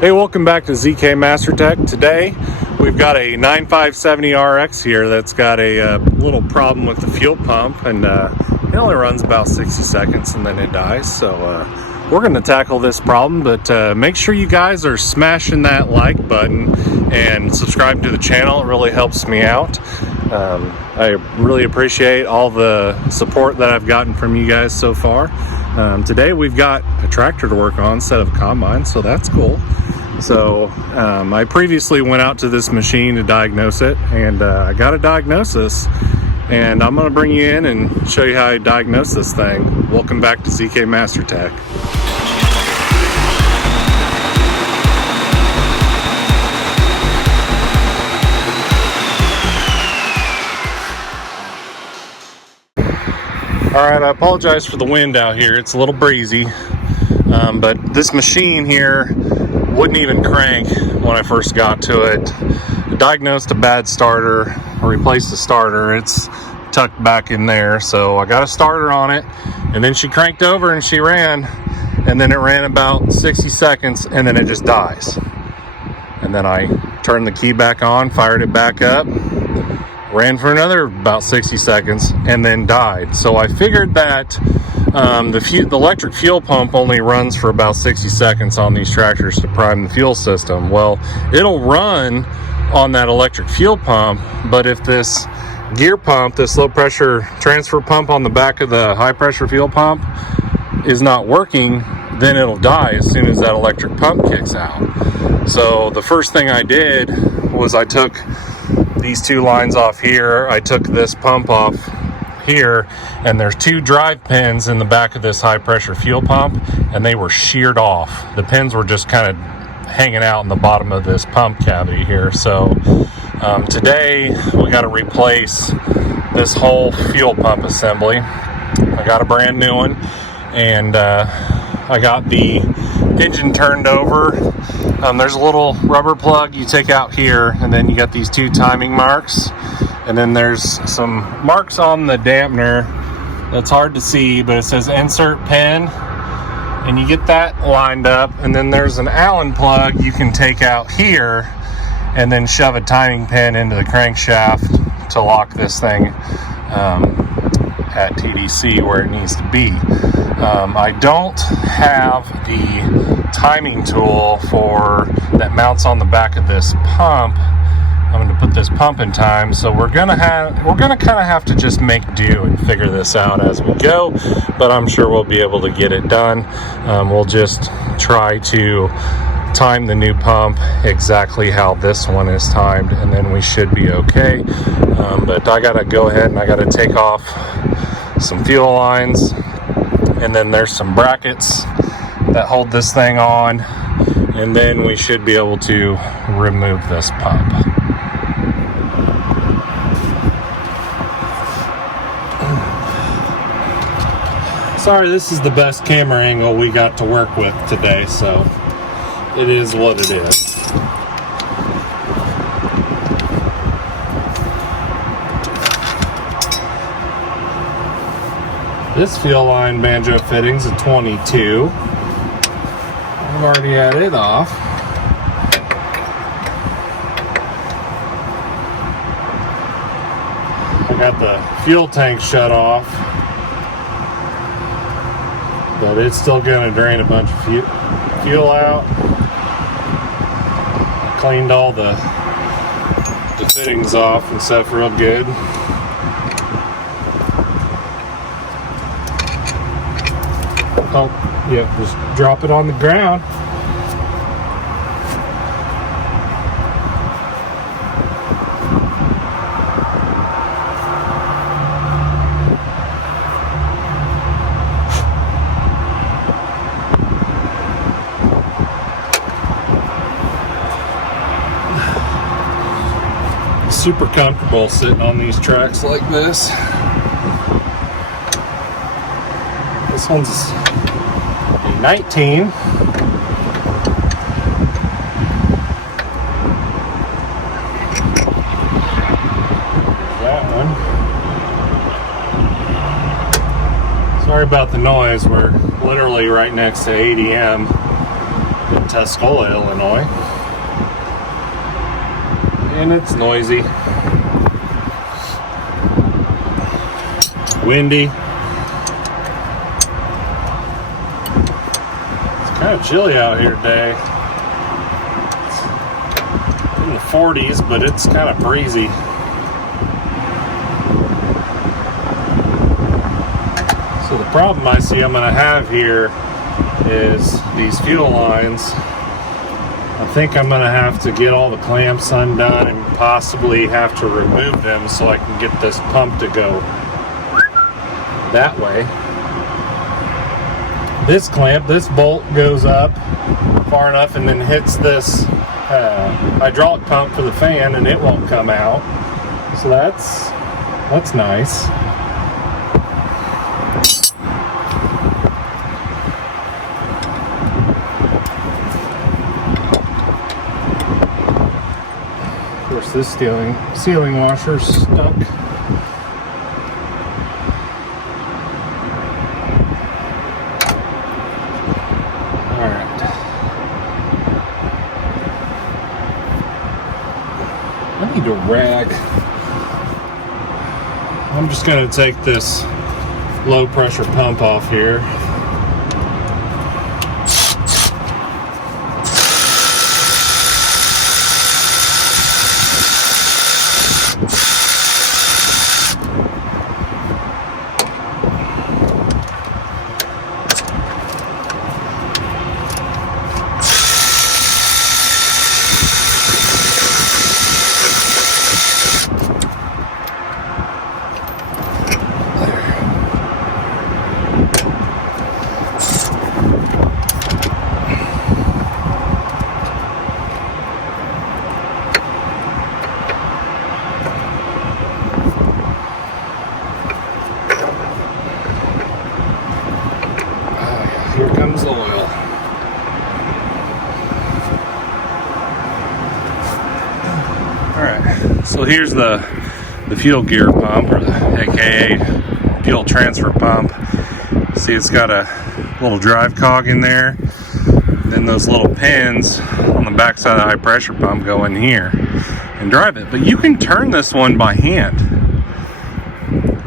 Hey, welcome back to ZK MasterTech. Today we've got a 9570RX here that's got a little problem with the fuel pump, and it only runs about 60 seconds and then it dies. So we're going to tackle this problem, but make sure you guys are smashing that like button and subscribing to the channel. It really helps me out. I really appreciate all the support that I've gotten from you guys so far. Today we've got a tractor to work on instead of a combine, so that's cool. So I previously went out to this machine to diagnose it, and I got a diagnosis, and I'm going to bring you in and show you how I diagnose this thing. Welcome back to ZK MasterTech. Alright, I apologize for the wind out here. It's a little breezy, but this machine here wouldn't even crank when I first got to it. I diagnosed a bad starter. I replaced the starter. It's tucked back in there, so I got a starter on it, and then she cranked over and she ran, and then it ran about 60 seconds and then it just dies. And then I turned the key back on, fired it back up, ran for another about 60 seconds and then died. So I figured that the electric fuel pump only runs for about 60 seconds on these tractors to prime the fuel system. Well, it'll run on that electric fuel pump, but if this gear pump, this low pressure transfer pump on the back of the high pressure fuel pump is not working, then it'll die as soon as that electric pump kicks out. So the first thing I did was I took these two lines off here. I took this pump off here, and there's two drive pins in the back of this high pressure fuel pump, and they were sheared off. The pins were just kind of hanging out in the bottom of this pump cavity here. So today we got to replace this whole fuel pump assembly. I got a brand new one, and I got the engine turned over. There's a little rubber plug you take out here, and then you got these two timing marks, and then there's some marks on the dampener that's hard to see, but it says insert pin, and you get that lined up, and then there's an Allen plug you can take out here and then shove a timing pin into the crankshaft to lock this thing at TDC where it needs to be. I don't have the timing tool that mounts on the back of this pump. I'm going to put this pump in time, so we're gonna kind of have to just make do and figure this out as we go, but I'm sure we'll be able to get it done. We'll just try to time the new pump exactly how this one is timed, and then we should be okay. But I gotta go ahead and I gotta take off some fuel lines, and then there's some brackets that hold this thing on, and then we should be able to remove this pump. Sorry, this is the best camera angle we got to work with today, so it is what it is. This fuel line banjo fitting's a 22. I've already had it off. I got the fuel tank shut off, but it's still going to drain a bunch of fuel out. I cleaned all the fittings off and stuff real good. Oh, yeah, just drop it on the ground. Super comfortable sitting on these tracks like this. This one's a 19. That one. Sorry about the noise. We're literally right next to ADM. Tuscola, Illinois. And it's noisy. Windy. It's kind of chilly out here today. It's in the 40s, but it's kind of breezy. So the problem I see I'm going to have here is these fuel lines. I think I'm going to have to get all the clamps undone and possibly have to remove them so I can get this pump to go that way. This clamp, this bolt goes up far enough and then hits this hydraulic pump for the fan, and it won't come out. So that's nice. Of course, this sealing washer's stuck. I need a rag. I'm just going to take this low pressure pump off here. Here comes the oil. Alright, so here's the fuel gear pump, or the aka fuel transfer pump. See, it's got a little drive cog in there. Then those little pins on the back side of the high pressure pump go in here and drive it. But you can turn this one by hand.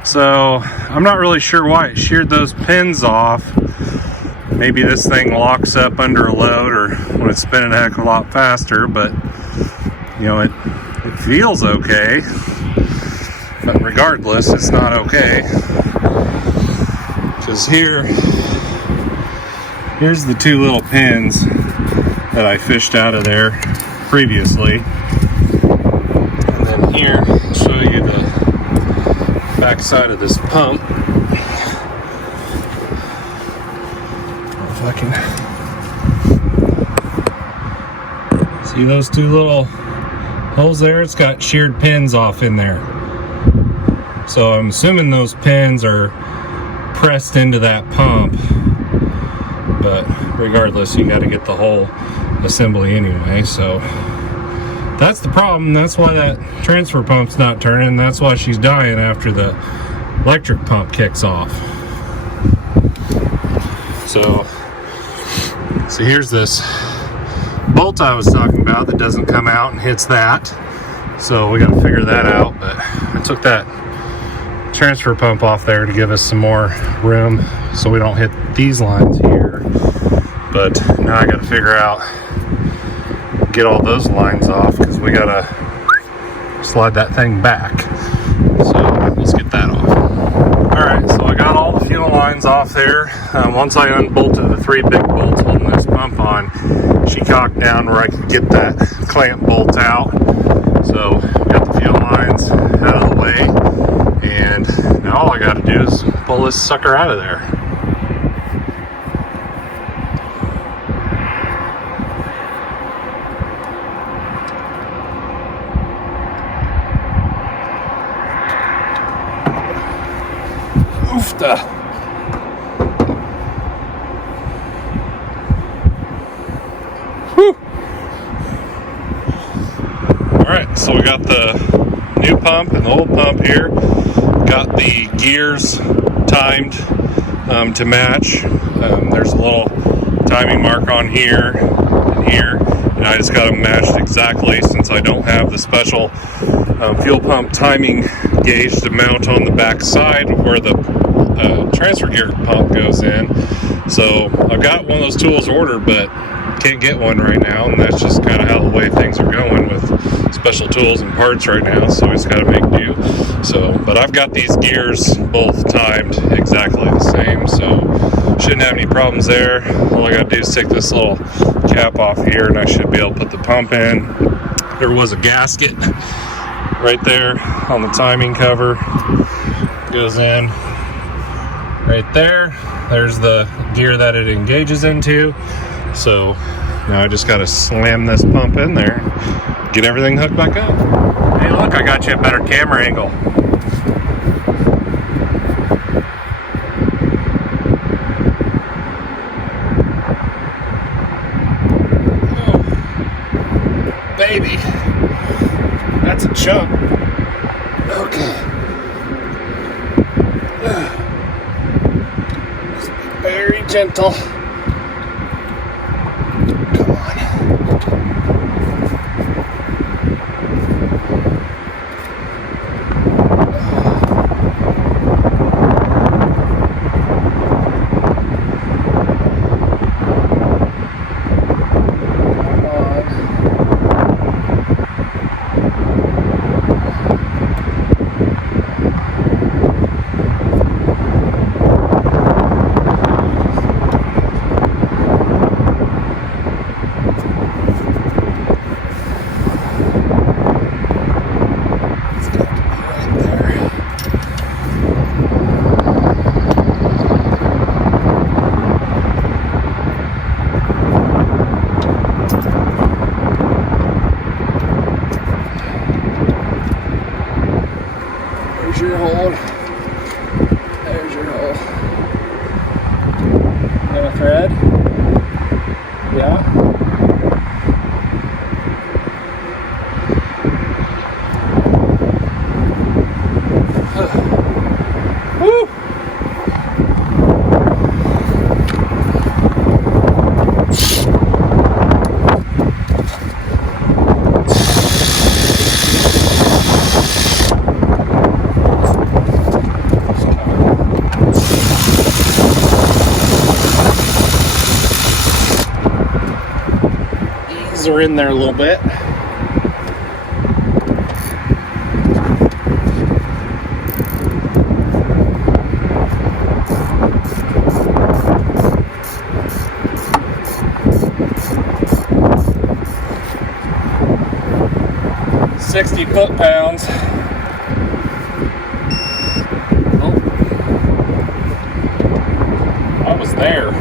So I'm not really sure why it sheared those pins off. Maybe this thing locks up under a load or when it's spinning a heck of a lot faster, but you know, it feels okay. But regardless, it's not okay. Because here's the two little pins that I fished out of there previously. And then here, I'll show you the back side of this pump. If I can see those two little holes there, it's got sheared pins off in there. So I'm assuming those pins are pressed into that pump, but regardless, you got to get the whole assembly anyway. So that's the problem. That's why that transfer pump's not turning. That's why she's dying after the electric pump kicks off. So here's this bolt I was talking about that doesn't come out and hits that. So we got to figure that out. But I took that transfer pump off there to give us some more room so we don't hit these lines here. But now I got to figure out, get all those lines off, because we got to slide that thing back. So let's get that off. Alright, so I got all the fuel lines off there. Once I unbolted the three big bolts holding this pump on, she cocked down where I could get that clamp bolt out. So got the fuel lines out of the way, and now all I got to do is pull this sucker out of there. Oofta. Whew. Alright, so we got the new pump and the old pump here. Got the gears timed to match. There's a little timing mark on here. in here, and I just got them matched exactly since I don't have the special fuel pump timing gauge to mount on the back side where the transfer gear pump goes in. So I've got one of those tools ordered, but can't get one right now, and that's just kind of how the way things are going with special tools and parts right now, so we just got to make do. So, but I've got these gears both timed exactly the same, so shouldn't have any problems there. All I got to do is take this little cap off here, and I should be able to put the pump in. There was a gasket right there on the timing cover. Goes in right there. There's the gear that it engages into. So now I just got to slam this pump in there, get everything hooked back up. Hey, look, I got you a better camera angle. Oh, baby, that's a chunk. Okay. Very gentle. Your hold. There's your hole. And a thread. Yeah. Woo! Are in there a little bit. $60 foot-pounds. Oh, I was there.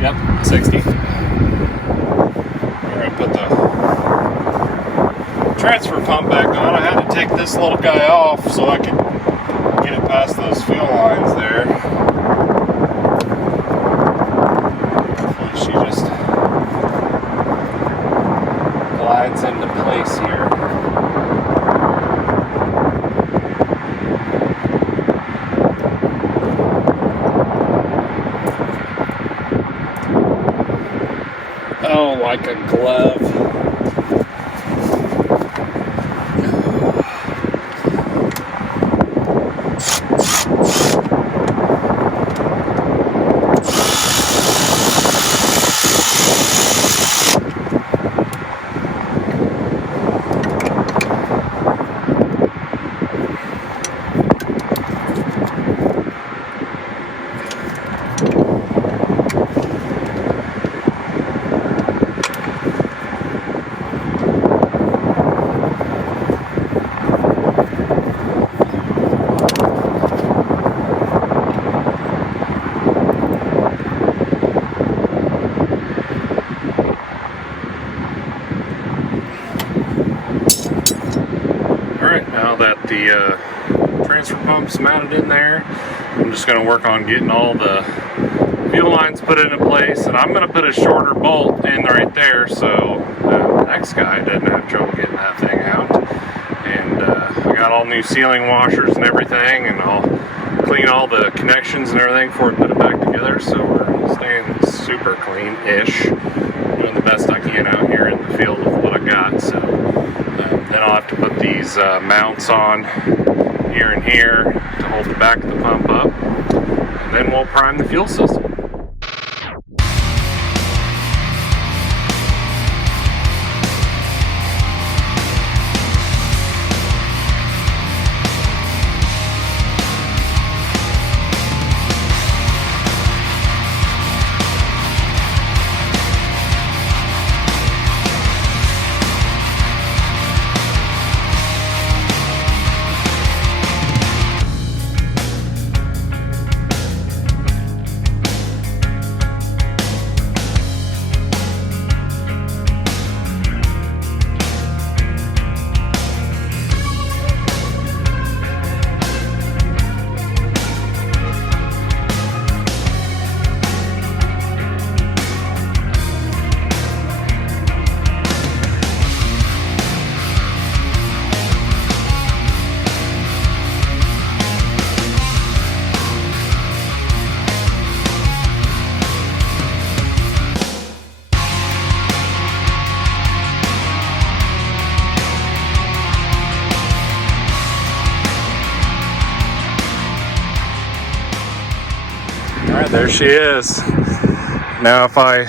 Yep, 60. We're gonna put the transfer pump back on. I had to take this little guy off so I could get it past those fuel lines there. Hopefully she just glides into place here. Oh, like a glove. the transfer pumps mounted in there. I'm just going to work on getting all the fuel lines put into place, and I'm going to put a shorter bolt in right there so the next guy doesn't have trouble getting that thing out. And I got all new sealing washers and everything, and I'll clean all the connections and everything before we put it back together, so we're staying super clean-ish, doing the best I can out here in the field with what I got. So then I'll have to put these mounts on here and here to hold the back of the pump up, and then we'll prime the fuel system. Alright, there she is. Now if I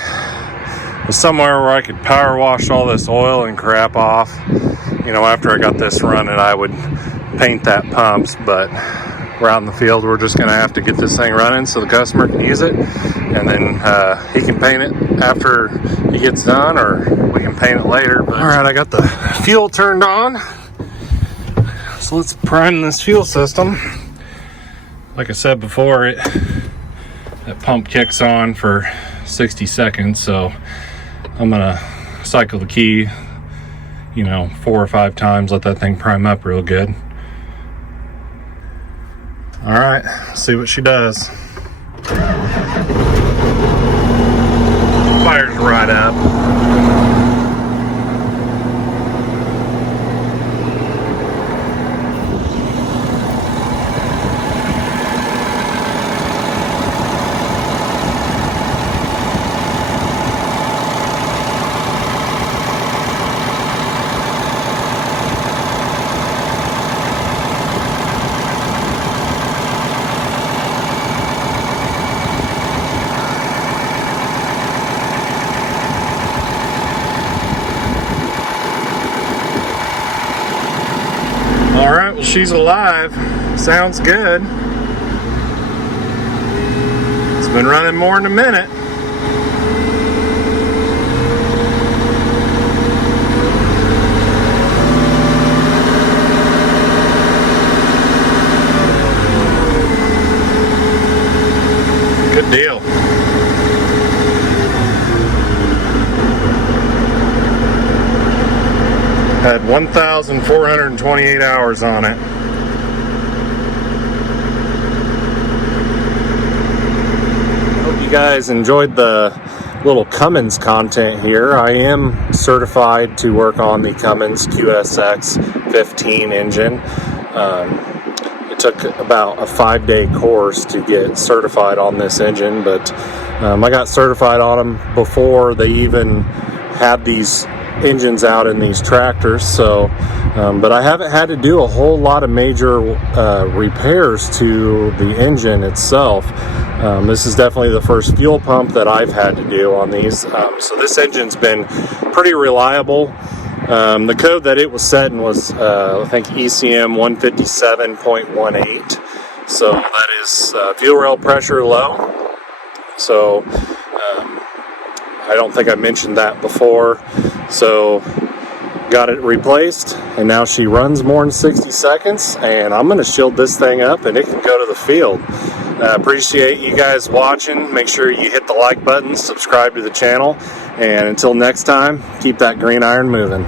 was somewhere where I could power wash all this oil and crap off, you know, after I got this running, I would paint that pumps, but we're out in the field. We're just going to have to get this thing running so the customer can use it, and then he can paint it after he gets done, or we can paint it later. Alright, I got the fuel turned on, so let's prime this fuel system. Like I said before, that pump kicks on for 60 seconds, so I'm gonna cycle the key, you know, 4 or 5 times, let that thing prime up real good. All right, see what she does. Fires right up. All right, well, she's alive. Sounds good. It's been running more than a minute. Good deal. Had 1,428 hours on it. Hope you guys enjoyed the little Cummins content here. I am certified to work on the Cummins QSX15 engine. It took about a 5-day course to get certified on this engine, but I got certified on them before they even had these engines out in these tractors. So but I haven't had to do a whole lot of major repairs to the engine itself. This is definitely the first fuel pump that I've had to do on these, so this engine's been pretty reliable. The code that it was setting was I think ECM 157.18, so that is fuel rail pressure low. So I don't think I mentioned that before. So got it replaced, and now she runs more than 60 seconds, and I'm going to shield this thing up and it can go to the field. Appreciate you guys watching. Make sure you hit the like button, subscribe to the channel, and until next time, keep that green iron moving.